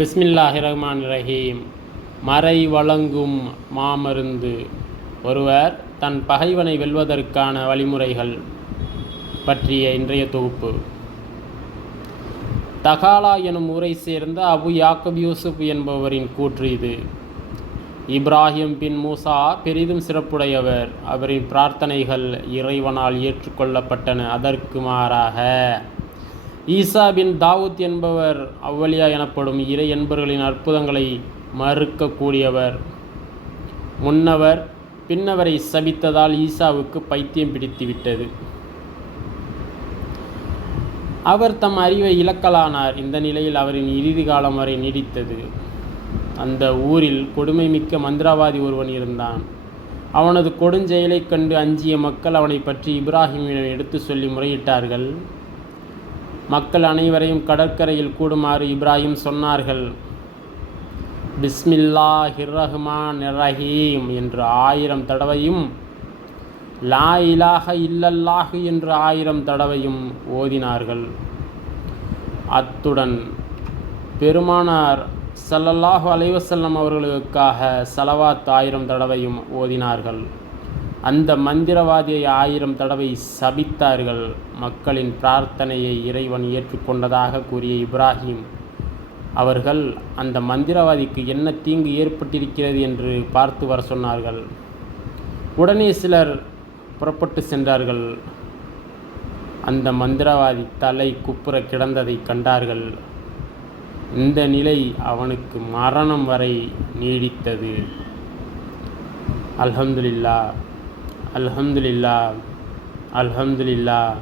பிஸ்மில்லாஹி ரஹ்மான் ரஹீம். மறை வழங்கும் மாமருந்து. ஒருவர் தன் பகைவனை வெல்வதற்கான வழிமுறைகள் பற்றிய இன்றைய தொகுப்பு. தகாலா எனும் ஊரை சேர்ந்த அபு யாக்கப் யூசுப் என்பவரின் கூற்று இது. இப்ராஹிம் பின் மூசா பெரிதும் சிறப்புடையவர். அவரின் பிரார்த்தனைகள் இறைவனால் ஏற்றுக்கொள்ளப்பட்டன. அதற்கு மாறாக ஈசா பின் தாவூத் என்பவர் அவ்வலியா எனப்படும் இறை என்பர்களின் அற்புதங்களை மறுக்கக்கூடியவர். முன்னவர் பின்னவரை சபித்ததால் ஈசாவுக்கு பைத்தியம் பிடித்துவிட்டது. அவர் தம் அறிவை இழக்கலானார். இந்த நிலையில் அவரின் இறுதி காலம் வரை நீடித்தது. அந்த ஊரில் கொடுமை மிக்க மந்திரவாதி ஒருவன் இருந்தான். அவனது கொடுஞ்செயலைக் கண்டு அஞ்சிய மக்கள் அவனை பற்றி இப்ராஹிமிடம் எடுத்து சொல்லி முறையிட்டார்கள். மக்கள் அனைவரையும் கடற்கரையில் கூடுமாறு இப்ராஹிம் சொன்னார்கள். பிஸ்மில்லாஹிர் ரஹ்மானிர் ரஹீம் என்று 1000 தடவையும், லா இலாஹ இல்லல்லாஹு என்று 1000 தடவையும் ஓதினார்கள். அத்துடன் பெருமானார் ஸல்லல்லாஹு அலைஹி வஸல்லம் அவர்களுக்காக ஸலவாத் 1000 தடவையும் ஓதினார்கள். அந்த மந்திரவாதியை 1000 தடவை சபித்தார்கள். மக்களின் பிரார்த்தனையை இறைவன் ஏற்றுக்கொண்டதாக கூறிய இப்ராஹிம் அவர்கள் அந்த மந்திரவாதிக்கு என்ன தீங்கு ஏற்பட்டிருக்கிறது என்று பார்த்து வர சொன்னார்கள். உடனே சிலர் புறப்பட்டு சென்றார்கள். அந்த மந்திரவாதி தலை குப்புற கிடந்ததை கண்டார்கள். இந்த நிலை அவனுக்கு மரணம் வரை நீடித்தது. அல்ஹம்துலில்லாஹ், அல்ஹம்துலில்லாஹ், அல்ஹம்துலில்லாஹ்.